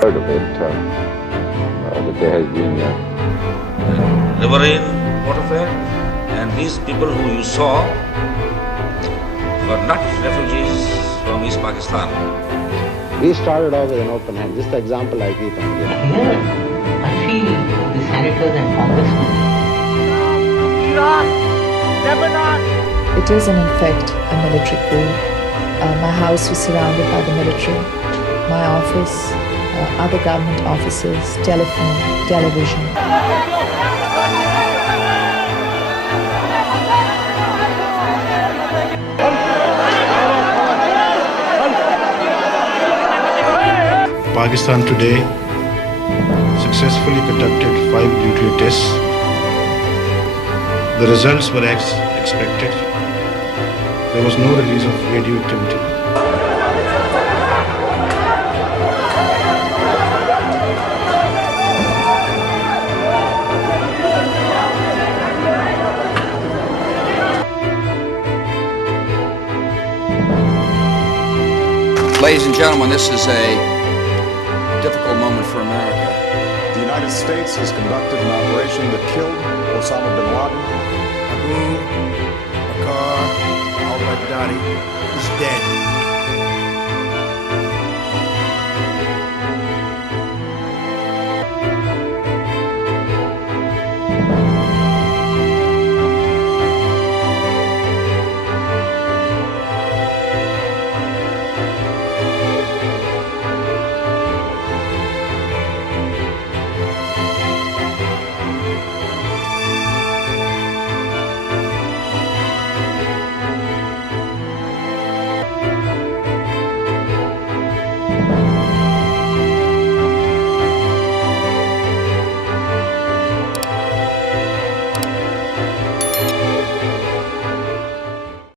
Heard of it, that there has been riverine warfare, and these people who you saw were not refugees from East Pakistan. We started off with an open hand. Just the example I keep on giving. Here, I feel the senators and congressmen. It is in effect a military coup. My house was surrounded by the military. My office, other government offices, telephone, television. Pakistan today successfully conducted 5 nuclear tests. The results were as expected. There was no release of radioactivity. Ladies and gentlemen, this is a difficult moment for America. The United States has conducted an operation that killed Osama bin Laden. Abu Bakr al-Baghdadi is dead.